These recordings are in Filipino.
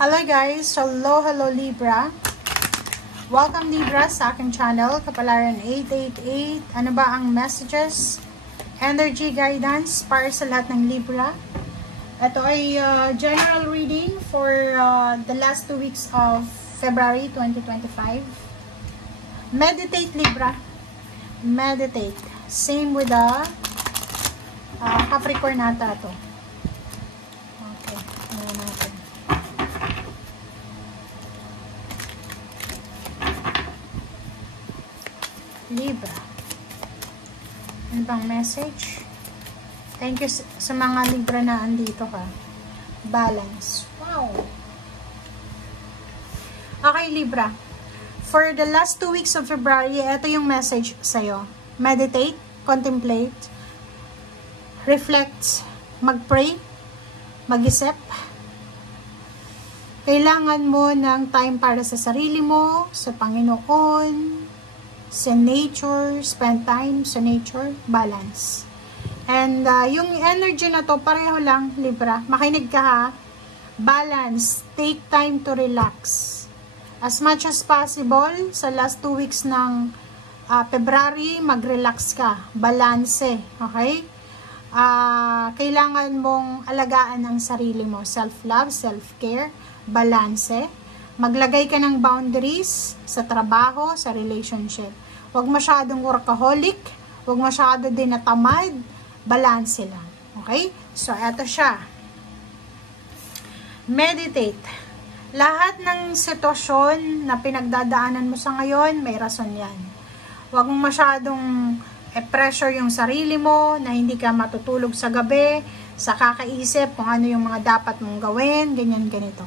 Hello guys! Hello Libra! Welcome Libra sa aking channel, Kapalaran 888. Ano ba ang messages, energy guidance para sa lahat ng Libra? Ito ay general reading for the last 2 weeks of February 2025. Meditate Libra. Meditate. Same with the Capricorn nata to. Okay. Ano natin. Libra. Ano bang message? Thank you sa mga Libra na andito ka. Balance. Wow. Okay, Libra. For the last 2 weeks of February, ito yung message sa'yo. Meditate, contemplate, reflect, mag-pray, mag-isip. Kailangan mo ng time para sa sarili mo, sa Panginoon, sa nature, spend time sa nature, balance. And yung energy na to, pareho lang, Libra. Makinig ka ha. Balance. Take time to relax. As much as possible, sa last 2 weeks ng February, mag-relax ka. Balance. Okay? Kailangan mong alagaan ang sarili mo. Self-love, self-care, balance. Maglagay ka ng boundaries sa trabaho, sa relationship. Huwag masyadong workaholic, huwag masyado din na tamad, balance lang. Okay? So, eto siya. Meditate. Lahat ng sitwasyon na pinagdadaanan mo sa ngayon, may rason yan. Huwag mong masyadong pressure yung sarili mo, na hindi ka matutulog sa gabi, sa kakaisip kung ano yung mga dapat mong gawin, ganyan, ganito.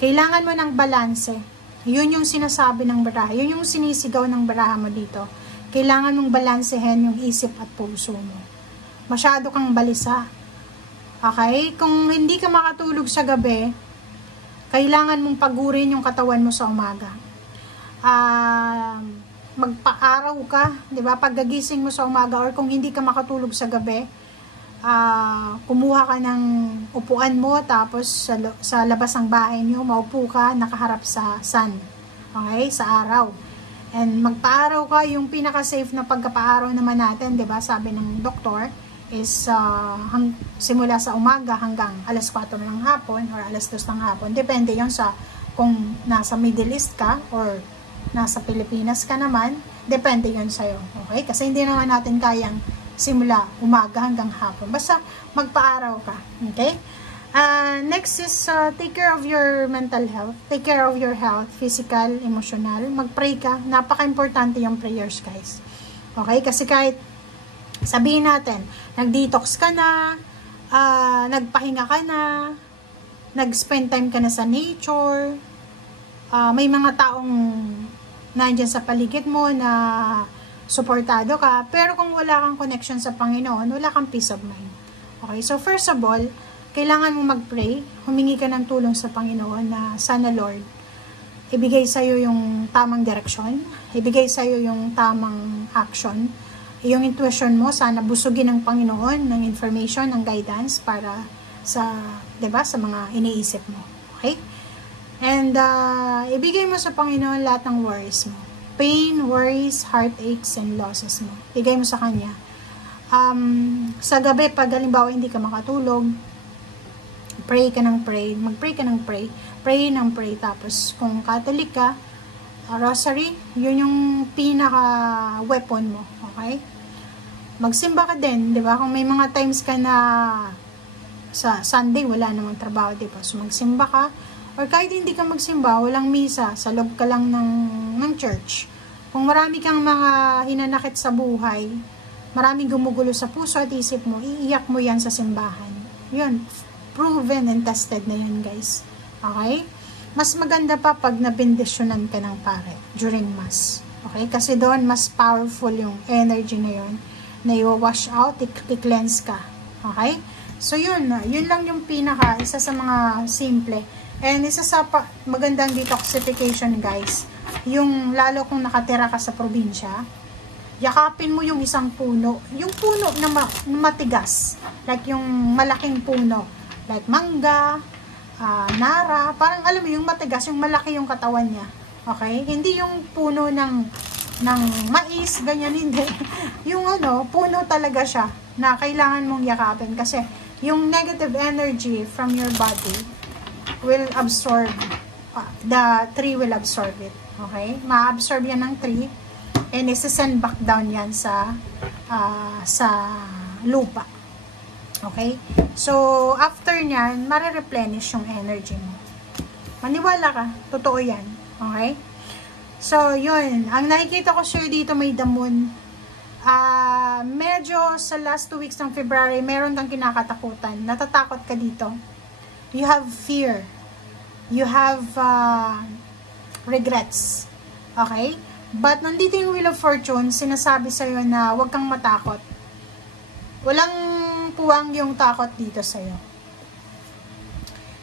Kailangan mo ng balanse. Yun yung sinasabi ng baraha. Yun yung sinisigaw ng baraha mo dito. Kailangan mong balansehin yung isip at puso mo. Masyado kang balisa. Okay? Kung hindi ka makatulog sa gabi, kailangan mong pagurin yung katawan mo sa umaga. Magpa-araw ka, di ba? Paggagising mo sa umaga or kung hindi ka makatulog sa gabi, kumuha ka ng upuan mo, tapos sa labas ng bahay nyo, maupo ka, nakaharap sa sun. Okay? Sa araw. And magpa-araw ka, yung pinaka-safe na pagka-araw naman natin, di ba? Sabi ng doktor, is simula sa umaga hanggang alas 4 ng hapon or alas 2 ng hapon. Depende yon sa kung nasa Middle East ka or nasa Pilipinas ka naman. Depende yon sa'yo. Okay? Kasi hindi naman natin kayang simula umaga hanggang hapon. Basta magpa-araw ka. Okay? Next is take care of your mental health. Take care of your health, physical, emotional. Mag-pray ka. Napaka-importante yung prayers, guys. Okay? Kasi kahit sabihin natin, nag-detox ka na, nagpahinga ka na, nag-spend time ka na sa nature, may mga taong nandyan sa paligid mo na suportado ka, pero kung wala kang connection sa Panginoon, wala kang peace of mind. Okay, so first of all, kailangan mo mag-pray, humingi ka ng tulong sa Panginoon na sana Lord, ibigay sa'yo yung tamang direksyon, ibigay sa'yo yung tamang action, yung intuition mo, sana busugin ng Panginoon ng information, ng guidance para sa, 'di ba, sa mga iniisip mo. Okay? And ibigay mo sa Panginoon lahat ng worries mo. Pain, worries, heartaches, and losses mo. Bigay mo sa Kanya. Sa gabi, pag halimbawa hindi ka makatulog, pray ka ng pray, mag-pray ka ng pray, pray ng pray. Tapos, kung Catholic ka, rosary, yun yung pinaka-weapon mo. Okay? Magsimba ka din, di ba? Kung may mga times ka na sa Sunday, wala namang trabaho, di ba? So, magsimba ka. Or kahit hindi ka magsimba, walang misa, sa loob ka lang ng church. Kung marami kang mga hinanakit sa buhay, maraming gumugulo sa puso at isip mo, iiyak mo yan sa simbahan. Yun, proven and tested na yun, guys. Okay? Mas maganda pa pag nabindisyonan ka ng pare during Mass. Okay? Kasi doon, mas powerful yung energy na yun, na i-wash out, i-cleanse ka. Okay? So, yun lang yung isa sa mga simple. And isa sa magandang detoxification, guys, yung lalo kung nakatira ka sa probinsya, yakapin mo yung isang puno. Yung puno na matigas. Like yung malaking puno. Like mangga, nara, parang alam mo yung matigas, yung malaki yung katawan niya. Okay? Hindi yung puno ng mais, ganyan, hindi. Yung puno talaga siya na kailangan mong yakapin kasi yung negative energy from your body will absorb, the tree will absorb it. Okay? Ma-absorb yan ng tree and isi-send back down yan sa lupa. Okay? So, after nyan, marireplenish yung energy mo. Maniwala ka. Totoo yan. Okay? So, yun. Ang nakikita ko sure dito may the moon. Medyo sa last 2 weeks ng February, meron kang kinakatakutan. Natatakot ka dito. You have fear. You have regrets. Okay? But nandito yung Wheel of Fortune, sinasabi sa'yo na huwag kang matakot. Walang puwang yung takot dito sa'yo.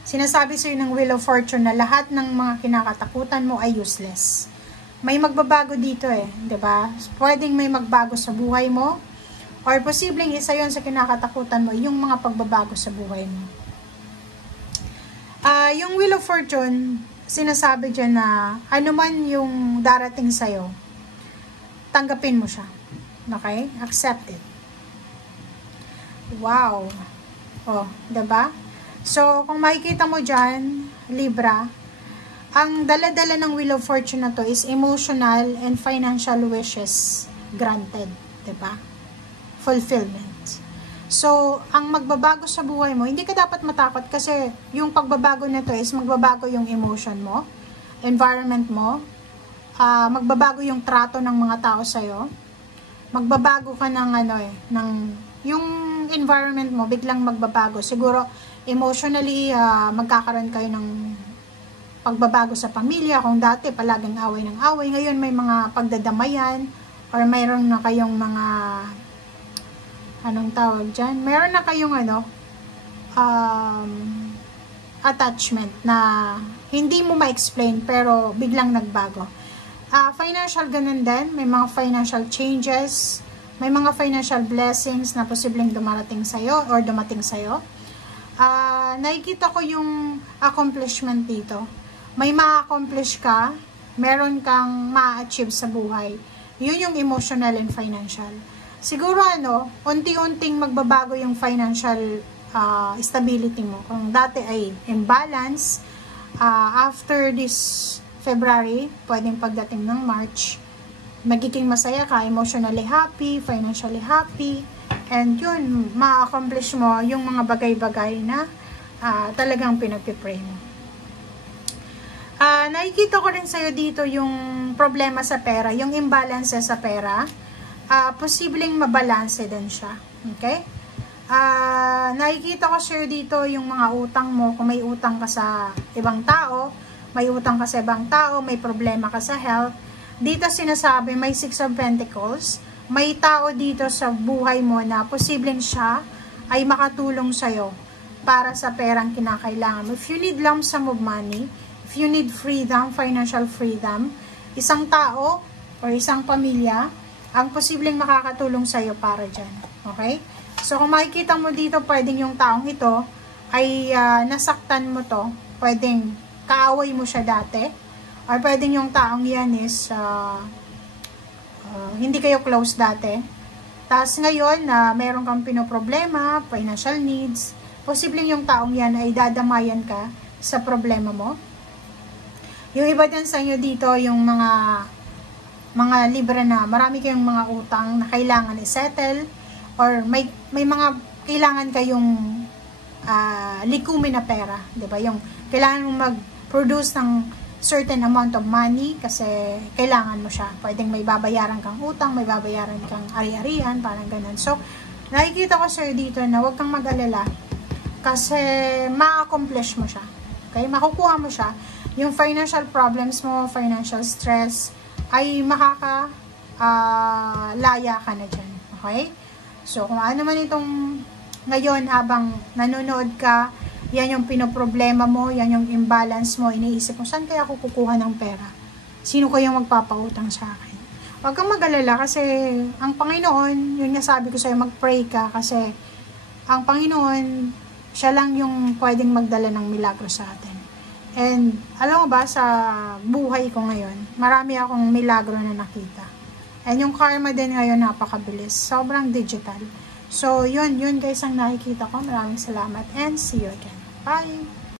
Sinasabi sa'yo ng Wheel of Fortune na lahat ng mga kinakatakutan mo ay useless. May magbabago dito diba? Pwedeng may magbago sa buhay mo, or posibleng isa yon sa kinakatakutan mo, yung mga pagbabago sa buhay mo. Yung Wheel of Fortune, sinasabi dyan na ano man yung darating sa'yo, tanggapin mo siya. Okay? Accept it. Wow. Diba? So, kung makikita mo dyan, Libra, ang dala-dala ng Wheel of Fortune na to is emotional and financial wishes granted. Diba? Fulfillment. So, ang magbabago sa buhay mo, hindi ka dapat matakot kasi yung pagbabago na to is magbabago yung emotion mo, environment mo, magbabago yung trato ng mga tao sa'yo, magbabago ka ng yung environment mo biglang magbabago. Siguro emotionally magkakaroon kayo ng pagbabago sa pamilya. Kung dati palaging away ng away, ngayon may mga pagdadamayan or mayroon na kayong mga anong tawag dyan? Meron na kayong attachment na hindi mo ma-explain pero biglang nagbago. Financial ganun din, may mga financial changes, may mga financial blessings na posibleng dumarating sa'yo or dumating sa'yo. Nakikita ko yung accomplishment dito. May ma-accomplish ka, meron kang ma-achieve sa buhay. Yun yung emotional and financial. Siguro unti-unting magbabago yung financial stability mo. Kung dati ay imbalance, after this February, pwedeng pagdating ng March, magiging masaya ka, emotionally happy, financially happy, and yun, ma-accomplish mo yung mga bagay-bagay na talagang pinagpipray mo. Nakikita ko rin sa'yo dito yung problema sa pera, yung imbalance sa pera, posibleng mabalanse din siya. Okay? Nakikita ko sa'yo dito yung mga utang mo, kung may utang ka sa ibang tao, may utang ka sa ibang tao, may problema ka sa health. Dito sinasabi, may 6 of Pentacles, may tao dito sa buhay mo na posibleng siya ay makatulong sa'yo para sa perang kinakailangan mo. If you need lump sum of money, if you need freedom, financial freedom, isang tao or isang pamilya ang posibleng makakatulong sa'yo para dyan. Okay? So, kung makikita mo dito, pwedeng yung taong ito ay nasaktan mo to, pwedeng kaaway mo siya dati, or pwedeng yung taong yan is hindi kayo close dati. Tapos ngayon, meron kang pinoproblema, financial needs, posibleng yung taong yan ay dadamayan ka sa problema mo. Yung iba din sa inyo dito, yung mga Libra na marami kayong mga utang na kailangan i-settle, or may mga kailangan kayong likumin na pera, 'di ba? Yung kailangan mong mag-produce ng certain amount of money kasi kailangan mo siya. Pwedeng may babayaran kang utang, may babayaran kang ari-arian, parang ganun. So, nakikita ko sir dito na huwag kang mag-alala kasi ma-accomplish mo siya. Okay? Makukuha mo siya. Yung financial problems mo, financial stress, ay laya ka na dyan. Okay? So, kung ano man itong ngayon habang nanonood ka, yan yung pinoproblema mo, yan yung imbalance mo, iniisip mo, saan kaya ako kukuha ng pera? Sino kayang magpapautang sa akin? Huwag kang mag-alala kasi ang Panginoon, yun nga sabi ko sa'yo, mag-pray ka kasi ang Panginoon Siya lang yung pwedeng magdala ng milagro sa atin. And alam mo ba, sa buhay ko ngayon, marami akong milagro na nakita. And yung karma din ngayon, napakabilis. Sobrang digital. So, yun guys ang nakikita ko. Maraming salamat and see you again. Bye!